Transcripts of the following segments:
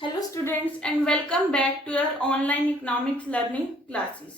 Hello students and welcome back to your online economics learning classes.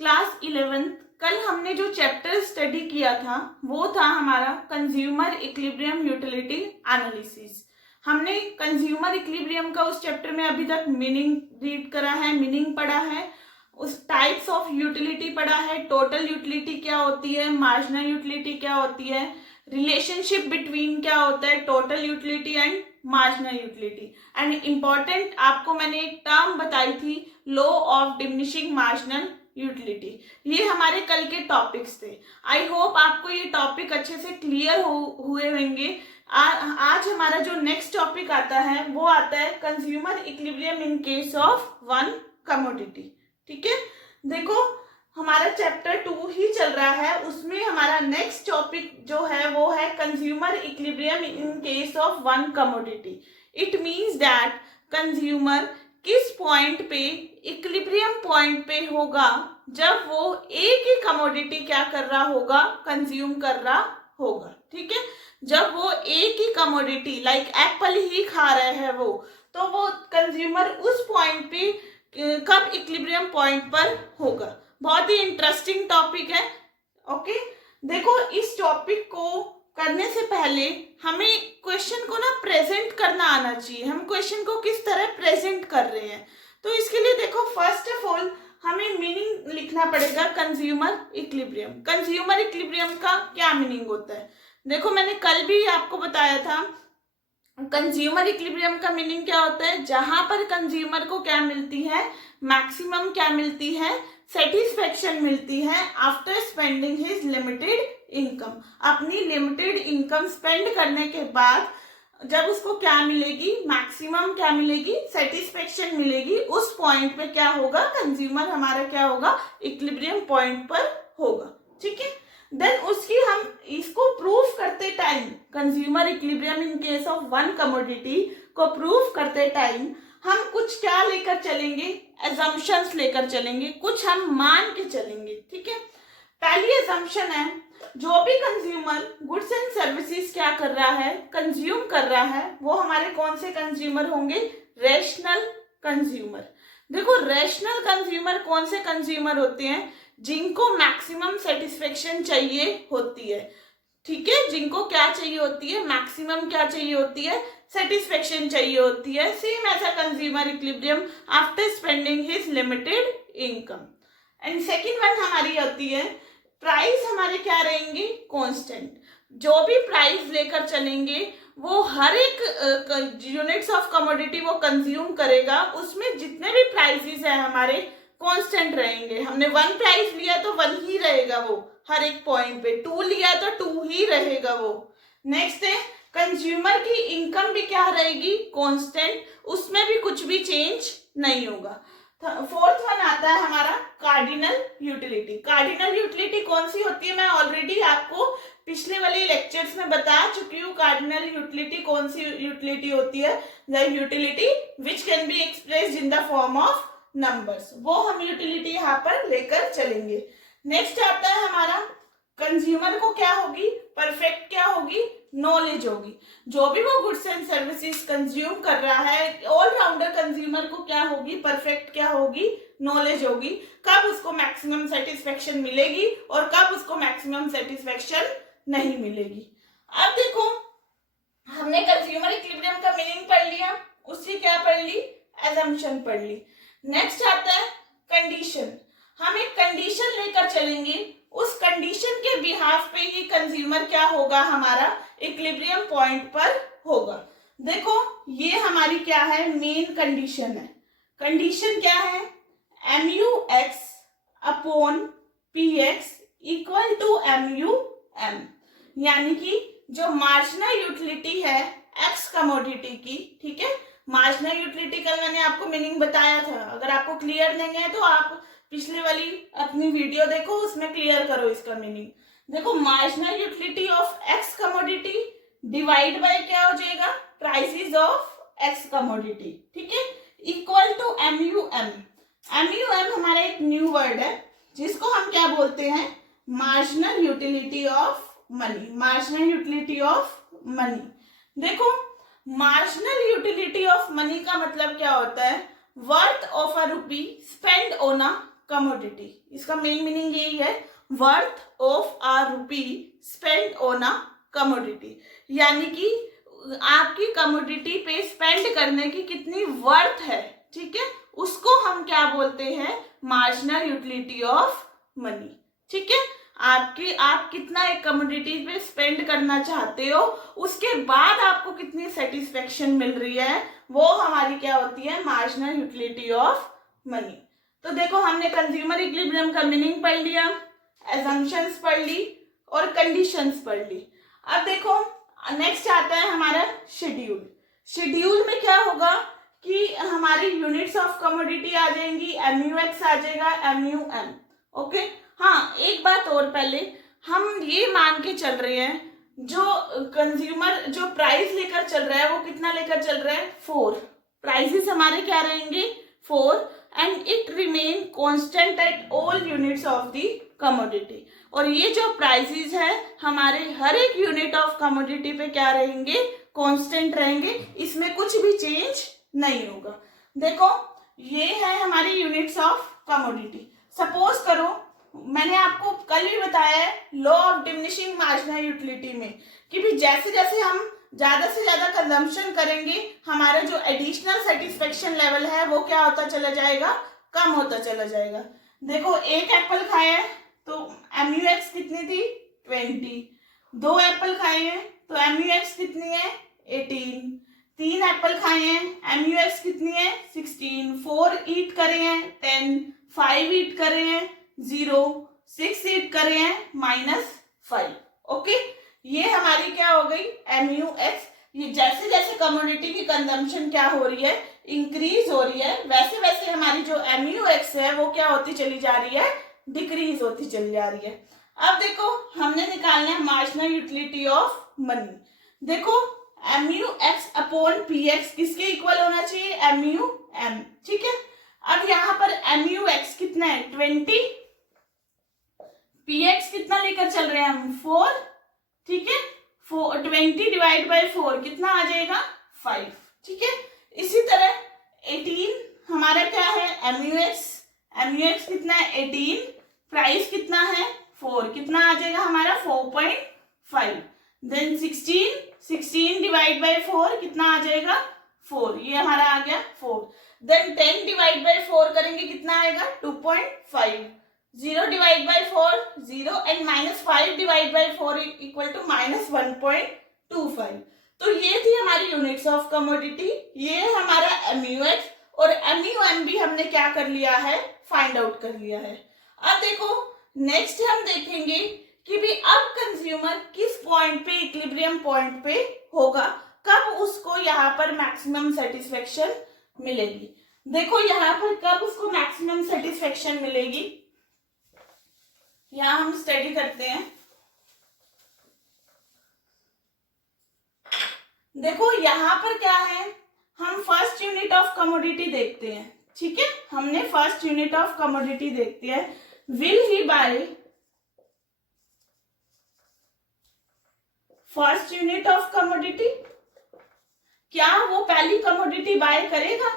Class 11th कल हमने जो chapter study किया था वो था हमारा कंज्यूमर इक्विलिब्रियम यूटिलिटी एनालिसिस। हमने कंज्यूमर इक्विलिब्रियम का उस चैप्टर में अभी तक मीनिंग रीड करा है, मीनिंग पढ़ा है, उस टाइप्स ऑफ यूटिलिटी पढ़ा है, टोटल यूटिलिटी क्या होती है, मार्जिनल यूटिलिटी क्या होती है, रिलेशनशिप बिटवीन क्या होता है total utility and marginal utility. And important आपको मैंने एक टर्म बताई थी, law of diminishing marginal utility. ये हमारे कल के टॉपिक्स थे। आई होप आपको ये टॉपिक अच्छे से क्लियर हुए होंगे। आज हमारा जो नेक्स्ट टॉपिक आता है वो आता है consumer equilibrium in case of one commodity. ठीक है, देखो हमारा चैप्टर 2 ही चल रहा है, उसमें हमारा नेक्स्ट टॉपिक जो है वो है consumer equilibrium in case of one commodity. It means that consumer किस पॉइंट पे, इक्विलिब्रियम पॉइंट पे होगा जब वो एक ही कमोडिटी क्या कर रहा होगा, कंज्यूम कर रहा होगा। ठीक है, जब वो एक ही कमोडिटी लाइक एप्पल ही खा रहे हैं तो वो कंज्यूमर उस पॉइंट पे कब इक्विलिब्रियम पॉइंट पर होगा। बहुत ही इंटरेस्टिंग टॉपिक है। ओके, देखो इस टॉपिक को करने से पहले हमें क्वेश्चन को ना प्रेजेंट करना आना चाहिए। हम क्वेश्चन को किस तरह प्रेजेंट कर रहे हैं, तो इसके लिए देखो फर्स्ट ऑफ ऑल हमें मीनिंग लिखना पड़ेगा कंज्यूमर इक्विलिब्रियम। कंज्यूमर इक्विलिब्रियम का क्या मीनिंग होता है, देखो मैंने कल भी आपको बताया था। कंज्यूमर इक्विलिब्रियम का मीनिंग क्या होता है, जहां पर कंज्यूमर को क्या मिलती है, मैक्सिमम क्या मिलती है, सेटिस्फेक्शन मिलती है after spending his limited income. अपनी लिमिटेड इनकम स्पेंड करने के बाद जब उसको क्या मिलेगी, मैक्सिमम क्या मिलेगी, सेटिस्फेक्शन मिलेगी, उस पॉइंट पे क्या होगा, कंज्यूमर हमारा क्या होगा, इक्विलिब्रियम पॉइंट पर होगा। ठीक है, देन उसकी हम इसको प्रूव करते time, consumer equilibrium in case of one commodity को प्रूव करते टाइम हम कुछ क्या लेकर चलेंगे, एजम्पशंस लेकर चलेंगे, कुछ हम मान के चलेंगे। ठीक है, पहली एजम्पशन है जो भी कंज्यूमर गुड्स एंड सर्विसेज क्या कर रहा है, कंज्यूम कर रहा है, वो हमारे कौन से कंज्यूमर होंगे, रेशनल कंज्यूमर। देखो रेशनल कंज्यूमर कौन से कंज्यूमर होते हैं, जिनको मैक्सिमम सेटिस्फेक्शन चाहिए होती है। ठीक है, जिनको क्या चाहिए होती है, मैक्सिमम क्या चाहिए होती है, सेटिस्फेक्शन चाहिए होती है। Same as a consumer equilibrium after spending his limited income. And second one हमारी होती है प्राइस हमारे क्या रहेंगे, कांस्टेंट। जो भी प्राइस लेकर चलेंगे वो हर एक यूनिट्स ऑफ कमोडिटी वो कंज्यूम करेगा, उसमें जितने भी प्राइसेस हैं हमारे कांस्टेंट रहेंगे। हमने 1 प्राइस लिया तो 1 ही रहेगा वो हर एक पॉइंट पे, 2 लिया तो 2 ही रहेगा वो। नेक्स्ट है कंज्यूमर की इनकम भी क्या रहेगी, कांस्टेंट, उसमें भी कुछ भी चेंज नहीं होगा। फोर्थ वन आता है हमारा कार्डिनल यूटिलिटी। कार्डिनल यूटिलिटी कौन सी होती है, मैं ऑलरेडी आपको पिछले वाले लेक्चर्स में बता चुकी हूँ। कार्डिनल यूटिलिटी कौन सी यूटिलिटी होती है, the utility which can be expressed in the form of numbers, वो हम यूटिलिटी यहाँ पर लेकर चलेंगे। नेक्स्ट आता है हमारा कंज्यूमर को क्या होगी, परफेक्ट क्या होगी, नॉलेज होगी। जो भी वो गुड्स एंड सर्विसेज कंज्यूम कर रहा है, ऑलराउंडर कंज्यूमर को क्या होगी, परफेक्ट क्या होगी, नॉलेज होगी, कब उसको मैक्सिमम सेटिस्फेक्शन मिलेगी और कब उसको मैक्सिमम सेटिस्फेक्शन नहीं मिलेगी। अब देखो हमने कंज्यूमर इक्विलिब्रियम का मीनिंग पढ़ लिया, उसकी क्या पढ़ ली, एजम्पशन पढ़ ली। नेक्स्ट आता है कंडीशन। हम एक कंडीशन लेकर चलेंगे, उस कंडीशन के बिहाफ पे ही कंज्यूमर क्या होगा, हमारा इक्विलिब्रियम पॉइंट पर होगा। देखो ये हमारी क्या है, मेन कंडीशन है। कंडीशन क्या है, MUX upon PX equal to MUM, यानी कि जो मार्जिनल यूटिलिटी है एक्स कमोडिटी की, ठीक है, मार्जिनल यूटिलिटी कल मैंने आपको मीनिंग बताया था। अगर आपको क्लियर नहीं है तो आप पिछले वाली अपनी वीडियो देखो, उसमें क्लियर करो इसका मीनिंग। देखो marginal utility of x commodity divide by क्या हो जाएगा, प्राइसेस ऑफ एक्स कमोडिटी, ठीक है, इक्वल टू MUM। MUM हमारा एक न्यू वर्ड है जिसको हम क्या बोलते हैं, marginal utility of money. Marginal utility of money. देखो मार्जिनल यूटिलिटी ऑफ मनी का मतलब क्या होता है? Worth of a rupee spend on a commodity. इसका मेन मीनिंग यही है, worth of a rupee spend on a commodity, यानी कि आपकी कमोडिटी पे स्पेंड करने की कितनी वर्थ है, ठीक है, उसको हम क्या बोलते हैं? Marginal utility of money. ठीक है, आप कितना एक कमोडिटी पे स्पेंड करना चाहते हो, उसके बाद आपको कितनी सेटिस्फेक्शन मिल रही है, वो हमारी क्या होती है? Marginal utility of money. तो देखो, हमने कंज्यूमर इक्विलिब्रियम का मीनिंग पढ़ लिया, असम्पशंस पढ़ ली और कंडीशंस पढ़ ली। अब देखो नेक्स्ट आता है हमारा शेड्यूल। शेड्यूल में क्या होगा कि हमारी यूनिट्स ऑफ कमोडिटी आ जाएंगी, MUX आ जाएगा, MUM। ओके, हाँ एक बात और, पहले हम ये मान के चल रहे हैं जो कंज्यूमर जो प्राइस लेकर चल रहा है वो कितना लेकर चल रहा है? 4। प्राइसेस हमारे क्या रहेंगे? 4 and it remain constant at all units of the commodity. और ये जो प्राइसेस है हमारे हर एक यूनिट ऑफ कमोडिटी पे क्या रहेंगे? कांस्टेंट रहेंगे, इसमें कुछ भी चेंज नहीं होगा। देखो ये है हमारी यूनिट्स ऑफ कमोडिटी। सपोज करो, मैंने आपको कल भी बताया है law of diminishing marginal utility में कि भी जैसे जैसे हम ज्यादा से ज्यादा कंजम्पशन करेंगे, हमारा जो एडिशनल सेटिस्फेक्शन लेवल है वो क्या होता चला जाएगा? कम होता चला जाएगा। देखो एक एप्पल खाया है तो MUX कितनी थी? 20। 2 एप्पल खाए हैं तो MUX कितनी है? 18। 3 एप्पल खाए हैं, MUX कितनी है? 16। 4 ईट करे हैं, 10। 5 ईट करे हैं, 0। 6 ईट करे हैं, -5। ओके, ये हमारी क्या हो गई? MUX। ये जैसे जैसे कमोडिटी की कंजम्पशन क्या हो रही है? इंक्रीज हो रही है, वैसे वैसे हमारी जो MUX है वो क्या होती चली जा रही है? डिक्रीज होती चली जा रही है। अब देखो हमने निकालना है मार्जिनल यूटिलिटी ऑफ मनी। देखो MUX अपॉन PX किसके इक्वल होना चाहिए? MUM। ठीक है, अब यहाँ पर MUX कितना है? 20। PX कितना लेकर चल रहे हैं हम? 4। ठीक है, 20 डिवाइड बाई 4 कितना आ जाएगा? 5। ठीक है, इसी तरह 18 हमारा क्या है? MUX कितना है? 18। प्राइस कितना है? 4। कितना आ जाएगा हमारा? 4.5। देन 16 डिवाइड बाई 4 कितना आ जाएगा? 4। ये हमारा आ गया 4। देन 10 डिवाइड बाई 4 करेंगे, कितना आएगा? 2.5। 0 divide by 4 0 and -5 divide by 4 equal to -1.25। तो ये थी हमारी यूनिट्स ऑफ कमोडिटी, ये हमारा MUX और MUM भी हमने क्या कर लिया है? फाइंड आउट कर लिया है। अब देखो नेक्स्ट हम देखेंगे कि भी अब कंज्यूमर किस पॉइंट पे, इक्विलिब्रियम पॉइंट पे होगा, कब उसको यहाँ पर मैक्सिमम सेटिस्फेक्शन मिलेगी। देखो यहाँ पर कब उसको मैक्सिमम सेटिस्फेक्शन मिलेगी, यहाँ हम स्टडी करते हैं। देखो यहाँ पर क्या है, हम फर्स्ट यूनिट ऑफ कमोडिटी देखते हैं। ठीक है, हमने फर्स्ट यूनिट ऑफ कमोडिटी देखती है। Will he by first unit of commodity, क्या वो पहली कमोडिटी बाय करेगा?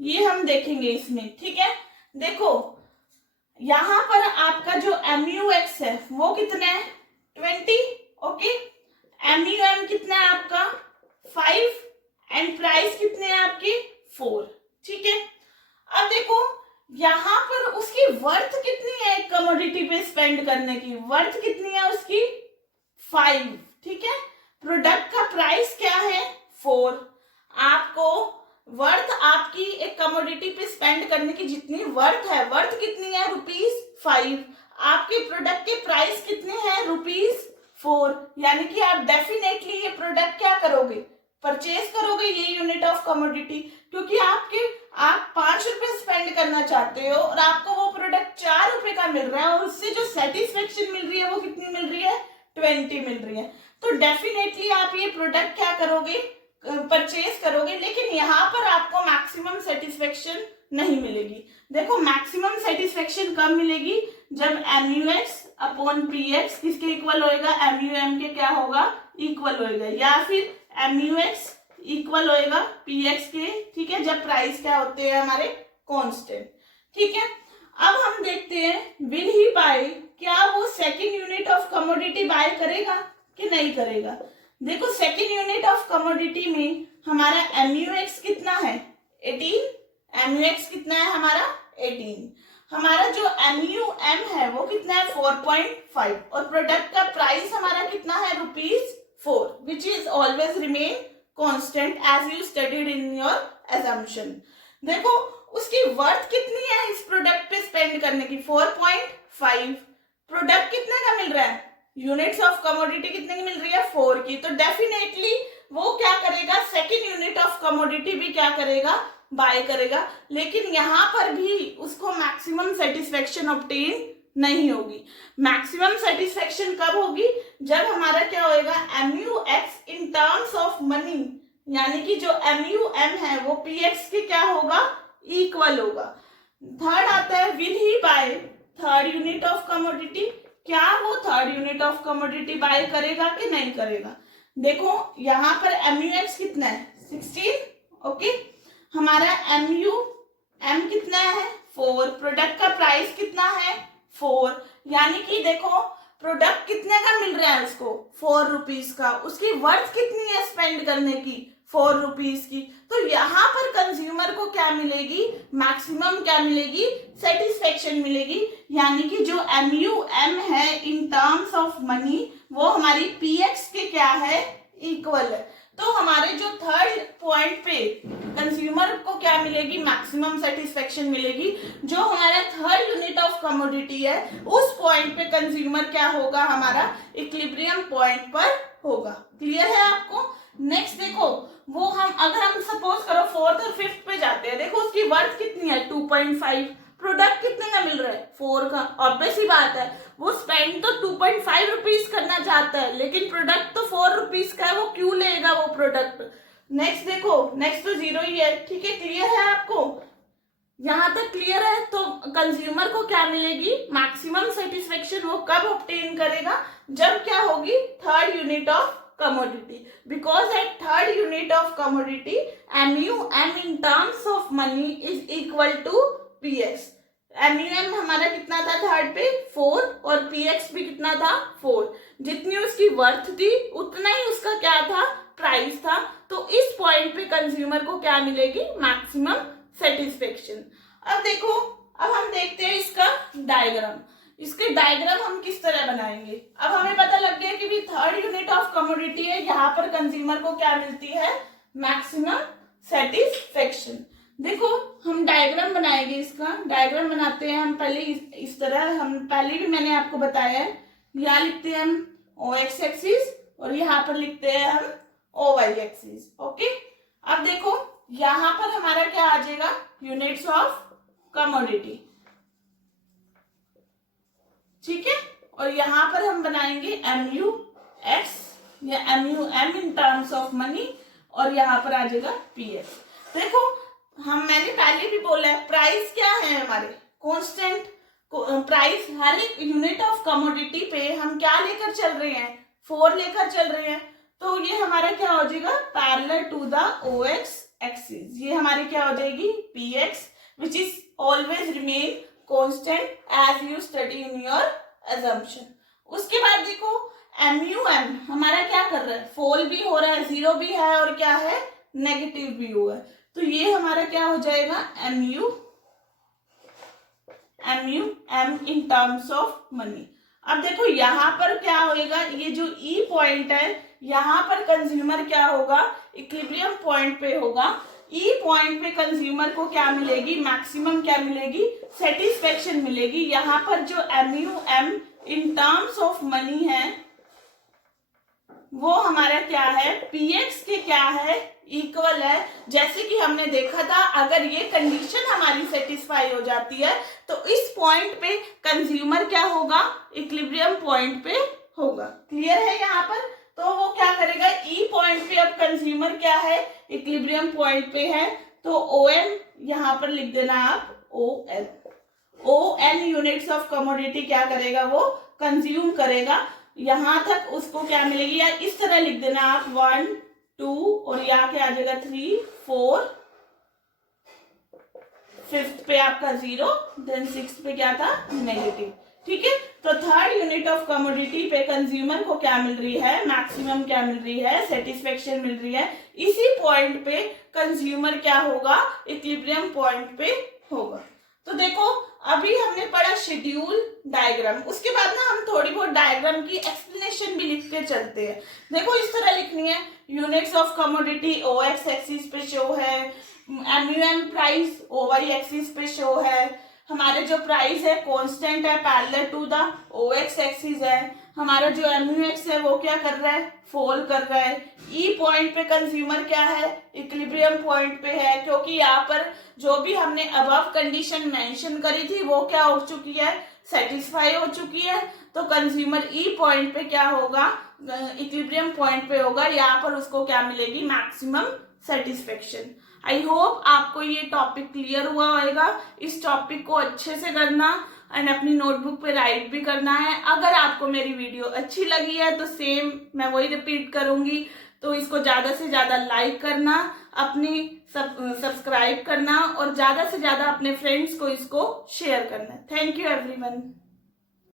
ये हम देखेंगे इसमें। ठीक है, देखो यहां पर आपका जो MUX है वो कितना है? 20। ओके, MUM कितना है आपका? 5 एंड प्राइस कितने हैं आपके? 4। ठीक है, अब देखो यहां पर उसकी वर्थ कितनी है कमोडिटी पे स्पेंड करने की? वर्थ कितनी है उसकी? 5। ठीक है, प्रोडक्ट का प्राइस क्या है? 4। आपको वर्थ आपकी एक कमोडिटी पे स्पेंड करने की जितनी वर्थ है, वर्थ कितनी है? ₹5। आपके प्रोडक्ट के प्राइस कितने हैं? ₹4। यानी कि आप डेफिनेटली ये प्रोडक्ट क्या करोगे? परचेज करोगे ये यूनिट ऑफ कमोडिटी, क्योंकि आप 5 रुपए स्पेंड करना चाहते हो और आपको वो प्रोडक्ट 4 रुपए का मिल रहा है और उससे जो सेटिस्फेक्शन मिल रही है वो कितनी मिल रही है? 20 मिल रही है। तो डेफिनेटली आप ये प्रोडक्ट क्या करोगे? परचेज करोगे। लेकिन यहाँ पर आपको मैक्सिमम सेटिस्फेक्शन नहीं मिलेगी। देखो मैक्सिमम सेटिस्फेक्शन कब मिलेगी? जब MUX अपॉन PX किसके इक्वल होएगा? MUM के क्या होगा? इक्वल होएगा, या फिर MUX इक्वल होएगा px के, ठीक है, जब प्राइस क्या होते हैं हमारे कांस्टेंट, ठीक है। अब हम देखते हैं विल ही बाय, क्या वो second unit of commodity buy करेगा कि नहीं करेगा। देखो सेकंड यूनिट ऑफ कमोडिटी में हमारा MUX कितना है 18, MUX कितना है हमारा 18, हमारा जो MUM है वो कितना है 4.5 और प्रोडक्ट का प्राइस हमारा कितना है ₹4 which is always remain constant as you studied in your assumption। देखो उसकी वर्थ कितनी है इस प्रोडक्ट पे स्पेंड करने की 4.5, प्रोडक्ट कितने का मिल रहा है, यूनिट्स ऑफ कमोडिटी कितने की मिल रही है 4 की, तो डेफिनेटली वो क्या करेगा सेकंड यूनिट ऑफ कमोडिटी भी क्या करेगा बाय करेगा। लेकिन यहाँ पर भी उसको मैक्सिमम सेटिस्फेक्शन ऑब्टेन नहीं होगी। मैक्सिमम सेटिस्फेक्शन कब होगी, जब हमारा क्या होएगा MUX in terms of money, यानी कि जो MUM है वो PX के क्या होगा इक्वल होगा। थर्ड आता है will he buy third unit of commodity, क्या वो third unit of commodity buy करेगा कि नहीं करेगा। देखो यहाँ पर MUX कितना है 16, ओके, हमारा MUM कितना है 4, प्रोडक्ट का प्राइस कितना है 4, यानी कि देखो प्रोडक्ट कितने का मिल रहा है उसको 4 रुपीज का, उसकी वर्थ कितनी है स्पेंड करने की 4 रुपीज की, तो यहाँ पर कंज्यूमर को क्या मिलेगी मैक्सिमम क्या मिलेगी सेटिस्फेक्शन मिलेगी, यानी कि जो MUM है इन टर्म्स ऑफ मनी वो हमारी PX के क्या है इक्वल है। तो हमारे जो थर्ड पॉइंट पे कंज्यूमर को क्या मिलेगी मैक्सिमम सेटिस्फेक्शन मिलेगी, जो हमारा थर्ड यूनिट ऑफ कमोडिटी है उस पॉइंट पे कंज्यूमर क्या होगा हमारा इक्विलिब्रियम पॉइंट पर होगा। क्लियर है आपको। नेक्स्ट देखो वो हम अगर हम सपोज करो फोर्थ और फिफ्थ पे जाते हैं, देखो उसकी वर्थ कितनी है 2.5, प्रोडक्ट कितने का मिल रहा है 4 का, ऑब्वियस ही बात है वो स्पेंड तो 2.5 रुपीज करना चाहता है लेकिन प्रोडक्ट तो 4 रुपीज का है, वो क्यों लेगा वो प्रोडक्ट। नेक्स्ट देखो नेक्स्ट तो 0 ही है, ठीक है, क्लियर है आपको, यहाँ तक क्लियर है। तो कंज्यूमर को क्या मिलेगी मैक्सिमम सेटिस्फेक्शन वो कब ऑब्टेन करेगा, जब क्या होगी third unit of commodity, because at third unit of commodity MUM in terms of money is equal to PX। MUM हमारा कितना था थर्ड पे 4 और PX भी कितना था 4, जितनी उसकी वर्थ थी उतना ही उसका क्या था प्राइस था। तो इस पॉइंट पे कंज्यूमर को क्या मिलेगी मैक्सिमम सेटिस्फेक्शन। अब देखो अब हम देखते हैं इसका डायग्राम, इसके डायग्राम हम किस तरह बनाएंगे। अब हमें पता लग गया कि भी थर्ड यूनिट ऑफ कमोडिटी है, यहाँ पर कंज्यूमर को क्या मिलती है मैक्सिमम सेटिस्फेक्शन। देखो हम डायग्राम बनाएंगे, इसका डायग्राम बनाते हैं हम पहले इस तरह, हम पहले भी मैंने आपको बताया है, यहाँ लिखते हैं हम OX एक्सिस और यहाँ पर लिखते हैं हम OY एक्सिस, ओके। अब देखो यहाँ पर हमारा क्या आ जाएगा यूनिट्स ऑफ कमोडिटी, ठीक है, और यहाँ पर हम बनाएंगे MUX या MUM in terms of money और यहाँ पर आ जाएगा PX। देखो मैंने पहले भी बोला है प्राइस क्या है हमारे कांस्टेंट प्राइस, हर एक यूनिट ऑफ कमोडिटी पे हम क्या लेकर चल रहे हैं 4 लेकर चल रहे हैं, तो ये हमारा क्या हो जाएगा parallel to the OX axis, ये हमारी क्या हो जाएगी PX which is always remain constant as you study in your assumption। उसके बाद देखो MUM हमारा क्या कर रहा है फॉल भी हो रहा है, 0 भी है और क्या है नेगेटिव भी हुआ है, तो ये हमारा क्या हो जाएगा MUM in terms of money. अब देखो यहाँ पर क्या होएगा, ये जो E पॉइंट है यहाँ पर कंज्यूमर क्या होगा इक्विलिब्रियम पॉइंट पे होगा, E पॉइंट पे कंज्यूमर को क्या मिलेगी मैक्सिमम क्या मिलेगी सेटिस्फेक्शन मिलेगी। यहाँ पर जो MUM in terms of money है वो हमारा क्या है PX के क्या है इक्वल है। जैसे कि हमने देखा था अगर ये कंडीशन हमारी सेटिस्फाई हो जाती है तो इस पॉइंट पे कंज्यूमर क्या होगा इक्विलिब्रियम पॉइंट पे होगा। क्लियर है यहाँ पर, तो वो क्या करेगा E पॉइंट पे अब कंज्यूमर क्या है इक्विलिब्रियम पॉइंट पे है, तो OM यहाँ पर लिख देना आप OL यूनिट्स ऑफ कमोडिटी क्या करेगा वो कंज्यूम करेगा, यहाँ तक उसको क्या मिलेगी, या इस तरह लिख देना आप 1 2 और यहाँ के आ जाएगा 3, 4, 5th पे आपका 0, देन 6th पे क्या था नेगेटिव। ठीक है, तो थर्ड यूनिट ऑफ कमोडिटी पे कंज्यूमर को क्या मिल रही है, मैक्सिमम क्या मिल रही है, सेटिस्फेक्शन मिल रही है। इसी पॉइंट पे कंज्यूमर क्या होगा, इक्विलिब्रियम पॉइंट पे होगा। तो देखो अभी हमने पढ़ा शेड्यूल डायग्राम, उसके बाद ना हम थोड़ी बहुत डायग्राम की एक्सप्लेनेशन भी लिख के चलते हैं। देखो इस तरह लिखनी है, units of commodity OX axis पे शो है, MUM प्राइस OY एक्सिस पे शो है, हमारे जो प्राइस है कांस्टेंट है parallel to the OX axis है, हमारा जो MUX है वो क्या कर रहा है, फॉल कर रहा है। ई पॉइंट पे कंज्यूमर क्या है, इक्विलिब्रियम पॉइंट पे है, क्योंकि यहाँ पर जो भी हमने अबव कंडीशन मेंशन करी थी वो क्या हो चुकी है, सेटिस्फाई हो चुकी है। तो कंज्यूमर ई पॉइंट पे क्या होगा, इक्विलिब्रियम पॉइंट पे होगा, यहाँ पर उसको क्या मिलेगी, मैक्सिमम सेटिस्फेक्शन। आई होप आपको ये टॉपिक क्लियर हुआ होगा। इस टॉपिक को अच्छे से करना एंड अपनी नोटबुक पे राइट भी करना है। अगर आपको मेरी वीडियो अच्छी लगी है तो सेम मैं वही रिपीट करूंगी, तो इसको ज़्यादा से ज़्यादा लाइक करना, अपनी सब्सक्राइब करना और ज़्यादा से ज़्यादा अपने फ्रेंड्स को इसको शेयर करना। Thank you everyone.